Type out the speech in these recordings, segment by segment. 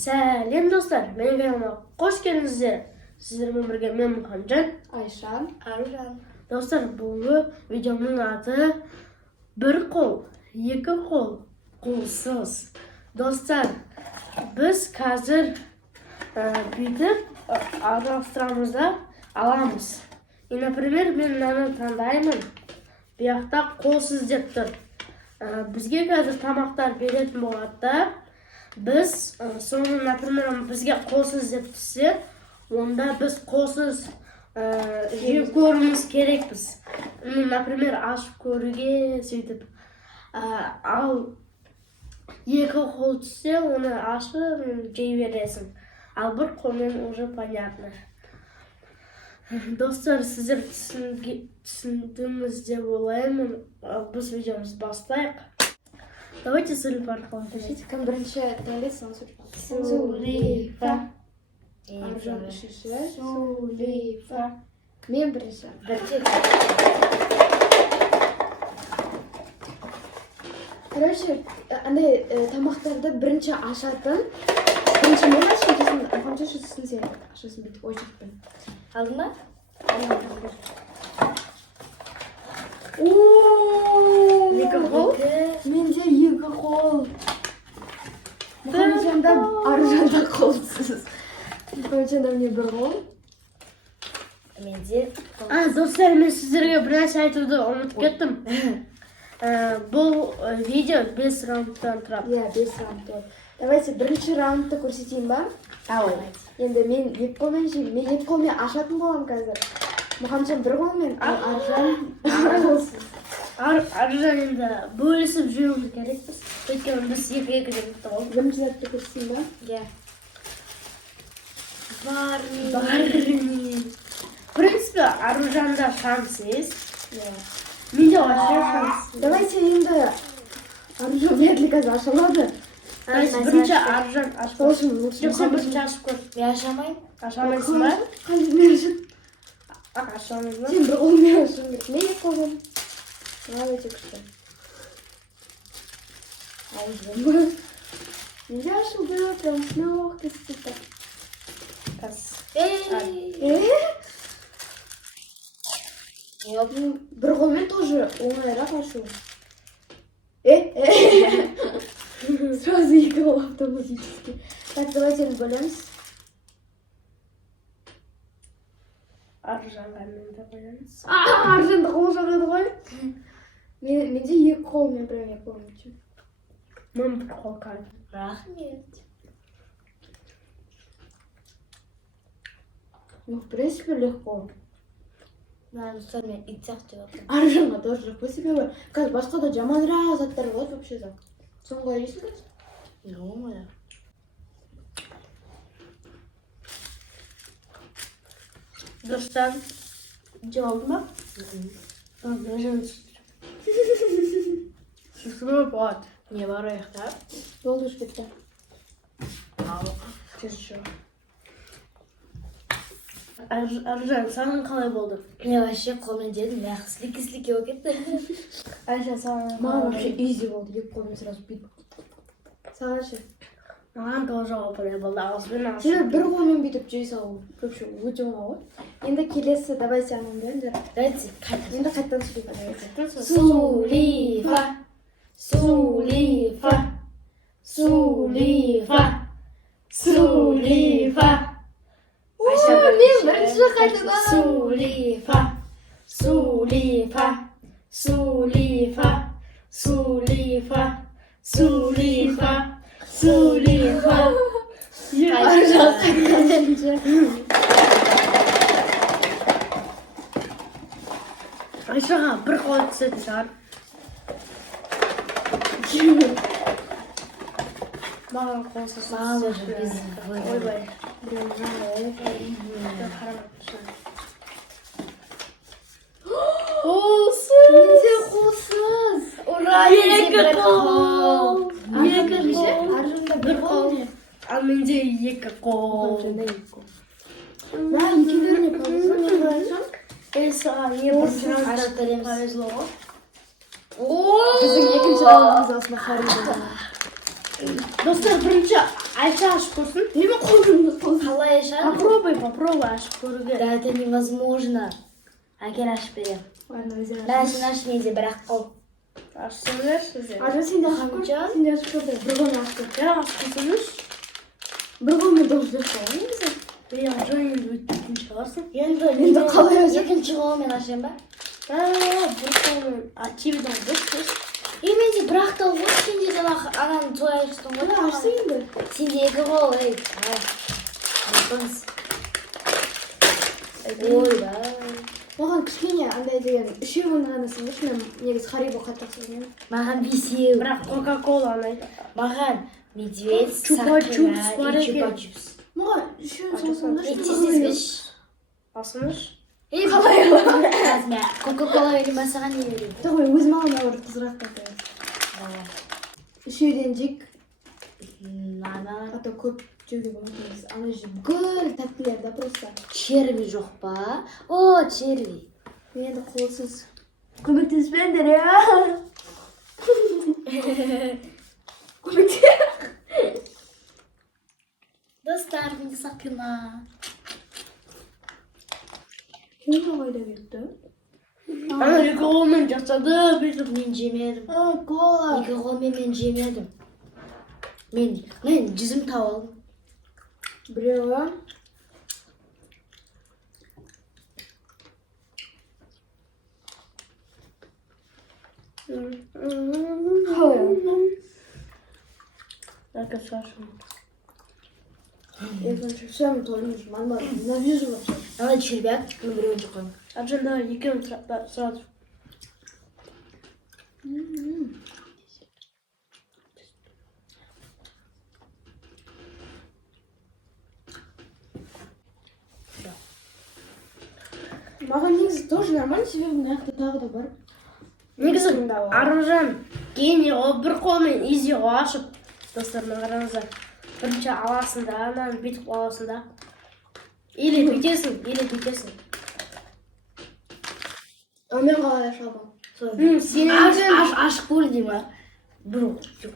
Сәлем достар, менің каналыма қош келдіңіздер. Сіздермен бірге мен Мұхамжан, Айшан, Аружан. Достар, бұл видеомның аты бір қол, екі қол, қолсыз. Достар, біз қазір бүйтіп араластырамыз да аламыз. И, например, мен мынаны таңдаймын. Бұяқта қолсыз деп тұр. Бізге қазір тамақтар беретін болады да. Біз соны, например, бізге қолсыз деп түссе, онда біз қолсыз жеп көруіміз керекпіз. Например, ашып көруге сөйтіп. Ал екі қол түссе, оны ашып жей бересің. Ал бір қолмен уже понятно. Достар, сіздер түсіндіңіз деп ойлаймын. Біз видеомызды бастайық. Давайте сөйлеп арқылы көрсетейік. кім бірінші тәлет соны сөйлеп. Сулифа. Аружан үшінші. Сулифа. Мен бірінші. Короче, андай тамақтарды бірінші ашатын. Бірінші мен ашын, кейін Мұхамжан шытысын сен ашасын бүйтіп очередьпен. Алдың ба? Екі қол? Менде екі қол. Мұхамжанда Аружанда қолсыз. Мұхамжанда мне бір қол. Менде. Достар, мен сіздерге бір нәрсе айтуды ұмытып кеттім. Бұл видео 5 раундтан тұрады. Иә, 5 раунд болады. Давайте бірінші раундты көрсетейін ба? Давай. Енді мен екі қолмен жеймін. Мен екі қолмен ашатын боламын қазір. Мұхамжан бір қолмен, Аружан қолсыз. Аружан енді бөлісіп жүруіміз керекпіз. Өйткені біз екі-екі деп ұтты ғой. Бірінші затты көрсетейін ба? Иә. Барни. В принципе, Аружанда шанс есть. Менде вообще шанс. Давайте енді Аружан вряд ли қазір аша алады. Бірінші Аружан ашып көр. Жоқ, сен бірінші ашып көр. Мен ашамайын. Ашамайсың ба? Қазір мен ашып. Ашамайсың ба? Сен бір қолмен ашуың керек. Мен екі қолмен. Мынау өте күшті. Ауызым. Менде ашылды, прям с легкостью так. Бір қолмен тоже оңайырақ ашу. Сразу екі қол автоматически. Так, давайте бөлеміз. Аружанға мен де қоямыз. Аружанды қол жағады ғой. Менде екі қолмен, прям екі қолмен. Мен бір қол қалды. Рахмет. Ну, в принципе, легко. Мен достар, мен ит сияқты деп жатырмын. Аружанға тоже легко себе. Қазір басқа да жаманырақ заттар болады вообще да. Соны қалай жейсің қазір? Нормально. Достар, жауабы ма? Мен түсіріп болады. Не барайық та? Болды уж бітті. Аружан, саған қалай болды? Мен вообще қолмен дедім, мен сілке-сілке болып кетті. Айша, саған Маған вообще изи болды. Екі қолмен сразу бүйтіп. Саған ше. Маған тоже оп-оңай болды. Ауызбен Сен бір қолмен бүйтіп жей салу. Вообще өте оңай ғой. Енді келесі, давайте ананы беріңдер. Давайте қайта. Енді қайттан сөйлейік. Сулифа. Сулифа. Сулифа. Сулифа. Мен бірінші қайтадан. Сулифа. Сулифа. Сулифа. Сулифа. Сулифа. Сулифа. Аружан қайтадан. Айшаға бір қол түсетін шығар. Маған қолсыз Маған уже без ойбай. Қолсыз! Менде қолсыз. Ура! Екі қол! Екі қол! Аружанда Бір қол. Ал менде екі қол. На, екеулеріне қалдырсың. Саған не бірінші Ашып көреміз. повезло ғой. Біздің екінші раундымыз осында қарайды. Dostlar birinchi Ayşe ашып көрсін. Неме қолыңды қолсыз? Қалай ашады? Попробуй ашып көруге. Да, это невозможно. Әкел ашып беремін. Ладно, өзің Мен сен ашып менде бірақ қол. Ашсаңыз сіздер. Аржан сен де ашып көр. Қанша? Сен де ашып көр. Бір қолмен ашып көр. Я ашып көрсеңіз. Бір қолмен дауыс беріп қой негізі. Аржан енді өйтетін шығарсың. Енді қалай ашамын? екінші қолмен ашайын ба? Бір қолмен. Тибідан дұрыс. Менде бірақ та ғой сенде жаңа ананы той ашtың ғой. Оны ашсың енді. Сенде екі қол, ей. Айтыңыз. Ойбай. Маған кішкене андай деген үшеуін ғана сіңірші, мен негізі Харибо қатты сіңірмін. Маған бесеу. Бірақ Кока-Кола ұнайды. Маған медведь, Чупа-чупс сақина бар и екен. чупа-чупс. Маған үшеуін сіңірші. Тез-тез. Алсаңыз. Қалай алам? Қазір мен Кока-Кола берейін ба саған не берейін? Жоқ, өзім алам, бір қызырақ тартайын. Үшеуден жек, Ана а то көп жеуге болмайды негізі. Ана жеп бүкіл тәттілер да просто. черви жоқ па? О, черви. Мен енді қолсыз. Көмектеспеңдер, я. Достар, мен сақина. Кім қойда кетті? Ана екі қолмен жасады, бүйтіп. Мен жемедім. Кола. Екі қолмен мен жемедім. Мен жүзім тауып алдым. Біреуі. Так, Саша. Екінші всем тоймыш, мама ненавижу вообще. Ана червяк, мен біреуін жұқаймын. Аржан, давай, екеуін сразу. Маған негізі тоже нормально, себебі мына жақта тағы да бар. Негізі Аружан гений ғой, бір қолмен изи ғой ашып. Достармен қараңыздар. Бірінші аласың да, ананы бүйтіп аласың да. Или бүйтесің. Мен қалай ашамын? Ашық бол деймін. Бір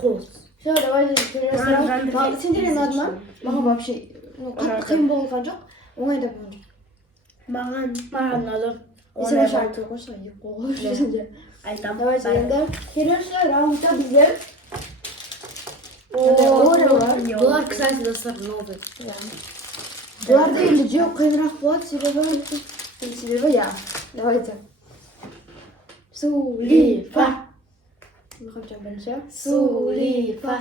қол. Все, давайте пересыраем. Сендерге ұнады ма? Маған вообще қатты қиын болған жоқ. Оңай да болды. Маған ұнады. Сен ашамын тұр қойса, екі қол қойшы. айтамын. Давайте енді келесі раундта біздер Бұлар, кстати, достар, новый. Бұларды енді жеу қиынырақ болады, себебі я. Давайте. Сулифа. Махамжан бірінші. Сулифа.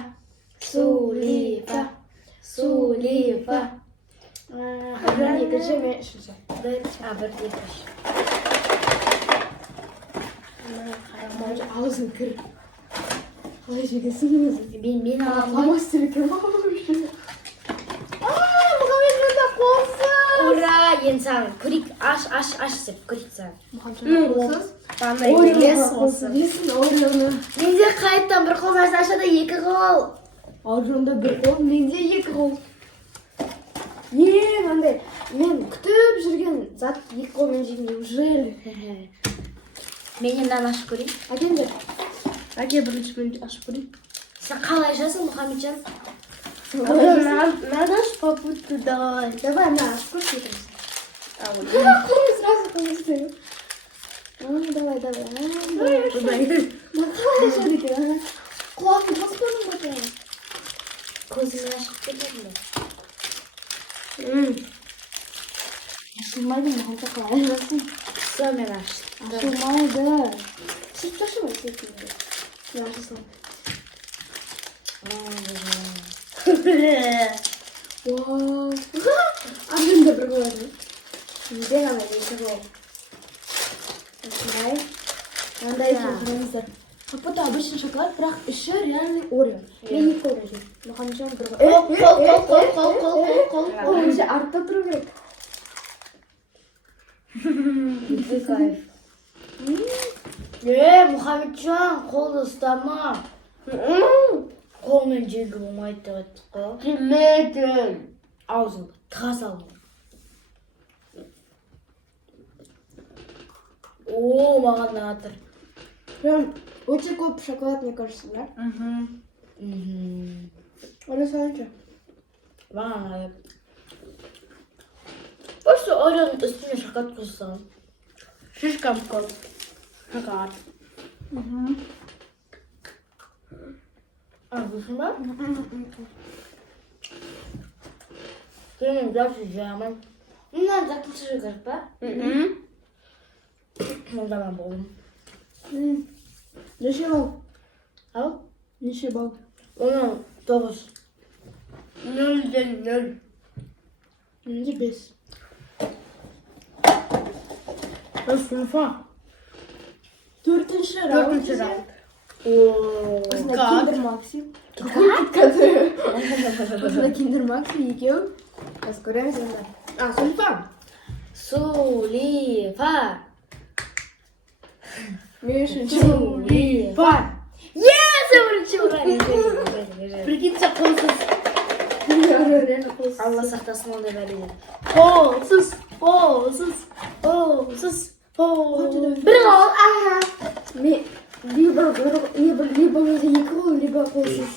Аржан екінші, мен үшінші. Бір, екінші. Аузын кір. Қалай жегесің өзі? Мен аламын. Фломастер екен ма? Мұхаммед да қолсыз. Ура! Енді саған күрек аш деп күрек саған. Мұхаммед қолсыз. Бана емес осы. Несін Ореоны? Менде қайттан бір қол ашады, екі қол. Аржанда бір қол, менде екі қол. Андай, мен күтіп жүрген зат екі қолмен жеймін, неужели? Мен енді ашып көрейін. Әкеңдер. Әке бірінші мен ашып көрейін. Сен қалай ашасың, Мұхаммеджан? Надо ж попутку давай. Давай, на, сколько это? А, вот. Какой сразу поместил? Давай. Давай, шарики, Құлағын баспаның ба ты? Көзімді ашып көрмедім бе? Ашылмайды, маған қалай ашасың? Все, мен аштым. Ашылмайды. Сіз ташымай секілді. Мен ашасың. Вау. Аржында бір болады. Неде ғана екі қол. Осындай. Мынандай екен қараңыздар. Капота обычный шоколад, бірақ іші реальный Орео. Мен екі қолмен жеймін. Мұхаммеджан бір Қол. Ол уже артта тұру керек. Екі кайф. Мұхаммеджан, қолды ұстама. Қолмен жеуге болмайды деп айттық қой. Келмедім. Аузыңды тыға сал. О, маған да атыр. Прям очень көп шоколад, мне кажется, да? Мхм. Öyle sanınca. Bana Boşta oranın üstüne şakat koysan. Шишкам кот. Шоколад. Anlıyorsun bak. Senin güzel çizeceğim. Bunlar da kıtırı galiba. O zaman buldum. Ne şey bal? Al. Ne şey bal? Onu 9. 0'dan 0. Ne 5? Sınıfa. 4. Dördüncü round. Ooo. Osunda Kat. Kinder Maxi. Kat. Osunda Kinder Maxi екеу. Biz ko'ramiz endi. Sultan. Sulifa. Men uchinchi. Sulifa. Yes! Birinchi bo'ladi. Прикиньте, қолсыз. Allah saqlasin onda beradi. Қолсыз. Қолсыз. Қолсыз. Қолсыз. Bir gol. Aha. Men lибо o'zi 2 gol, lибо qo'lsiz.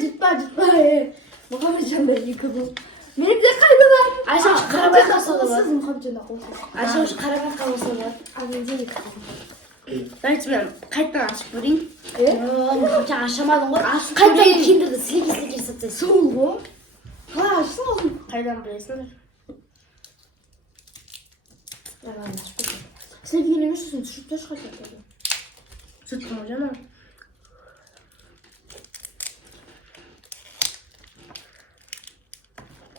Jutma. Muhammadjonda 2 gol. Menimcha qaydalar? Ayşe şu qarabay qalsa da Siz bor. Muhammadjonda qo'lsiz. Ayşe şu qarabay qalsa da bor. Menimcha 2 gol. Дайте мен қайтадан ашып көрейін. Muhammadjon aşamadın qo'y. Qaytadan kindirdi silkis satsa. Soğul gol. Қалай ашсың осын? Қайдан білесіңдер? Sen yine nasılsın? Düşüp de çıkacak yani. Süттüm hocam.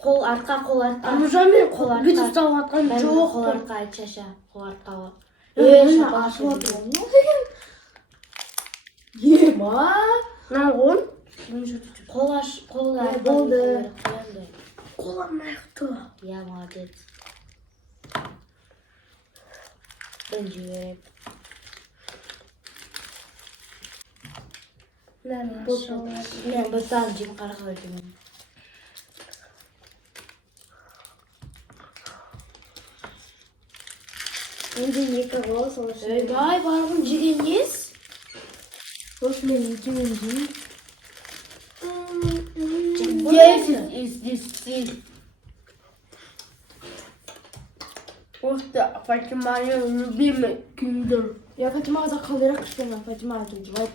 Qol arqa, qol arqa. Hocam ben Qol arqa. бүйтіп ұстап жатқан Ben жоқ. qol arqa çaşa, qol arqa. Aşık oldum. Yema. Мына қол. Qol aş, qol arqa. Болды. Қолым аяқты. Ya молодец. Ben jüvep. Ben bir tane cim qaraq öldüm. Önce yıka gol sonra Ey bay barğın jigeniz. Hoş benim ikincim. Yes, is this thing. Просто Фатиманың любимый киндер. Я Фатима за калдыра кыштым, Фатима жевать.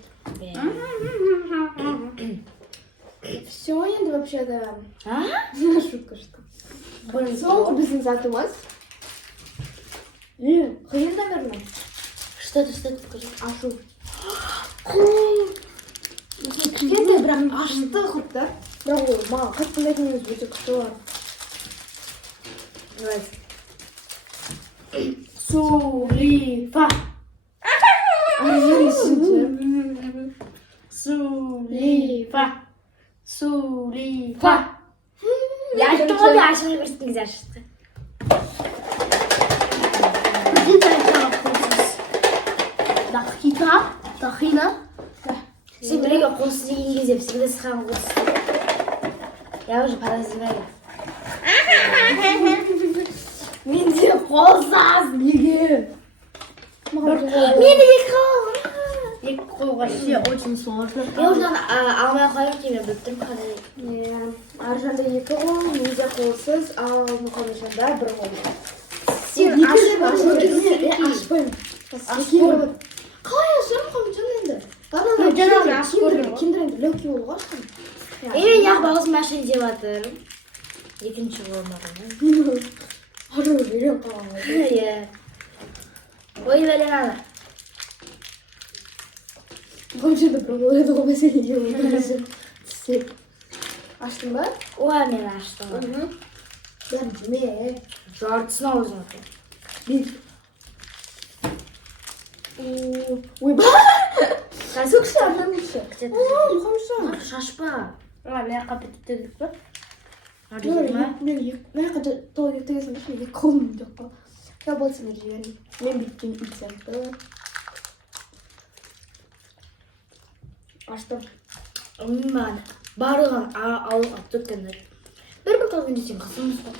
Все, енді вообще-то. А? Шутка. Соңғы біздің затымыз. Қиын да бермей. Что ты покажи? Ашу. Кішкентай бірақ ашты құтты. Бірақ ол маған қатты ұнайтын өте күшті бар. Давай. Сулифа. Сулифа. Сулифа. Ya işte o bir aşırı bir güzel çıktı. Dakika. Dakika. Sen böyle yok kolsuz İngilizce hepsi de sıkan kolsuz. Ya hoca parazit ver ya. Менде қолсыз неге? Beni yıkal. Екі қолға вообще очень сложно. Ya oradan almaya koyayım ki ben bıktım kadar. Аржанда 2 гол, менде қолсыз, ал Мұхамеджанда 1 гол. Sen Ашпаймын. Қалай ашамын Мұхамеджан енді? Мұхамеджан ашып көрдім. Киндер енді легкий болуға аштым. Emin yak bağız maşını cevatırım. İkinci olmadı. Harbi берем қалай. Ya. Oy veren ala. Мұхамеджанда 1 гол еді ғой мәселеге ол. Аштың ба? O hemen açtım. Ben cüme. Жартысына өзім отыр. Bir. Ой, ба! Çok şey anlamışım. Мұхамеджан. Шашпа. Мына жаққа бүйтіп тігіп па. Мен қанша той тегесін беш менде қолым жоқ па. Я болса мен жіберейін. Мен бүйткен ит сияқты. Аштым. Мен барлығын алып төккендер. Bir kalın için kısmımız var.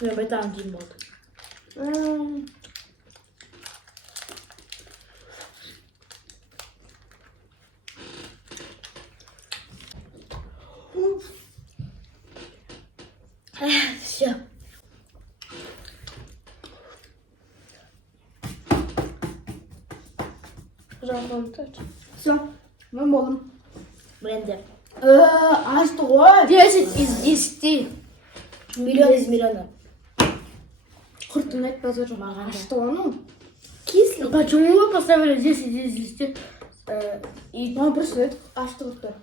Ben beten kim oldu? Все. Жалқым тұр. Все, мен болдым. Бренде. Ашты ғой. 10 из 10. Миллион из миллиона. Құртын айтпаз отыр. Маған да. Ашты оны. Кислый. Почему вы поставили 10 из 10? И Маған бір сөйт ашты құртты.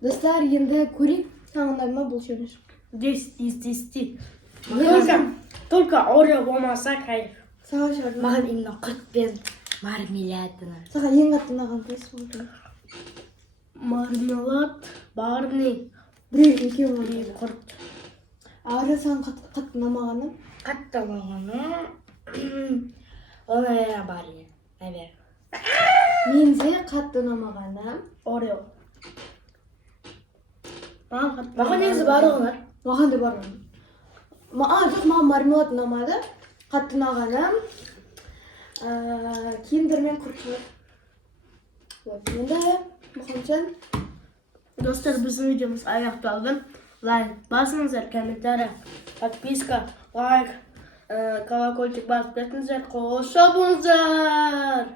Достар, енді көрейік. Сағындар ма бұл челлендж? 10 из 10. Маған Только Орео болмаса кайф. саған шығардым. Маған именно құрт пен мармеладына. Саған ең қатты ұнаған қайсысы? Мармелад, барни, Біреу екеуі ұнады. құрт. Ары саған қатты ұнамағаны? Қатты болғаны. Ол, наверное, барни. Наверное. Менде қатты ұнамағаны. Орео. Маған негізі барлығы ұнар. Маған да бар оны. Жоқ, маған мармелад ұнамады. Қатты ұнағаны. Киндер мен күркілер. Вот, енді Мұхамжан. Достар, біздің видеомыз аяқталды. Лайк басыңыздар, комментарий, подписка, лайк, колокольчик басып кетіңіздер. Қош болыңыздар.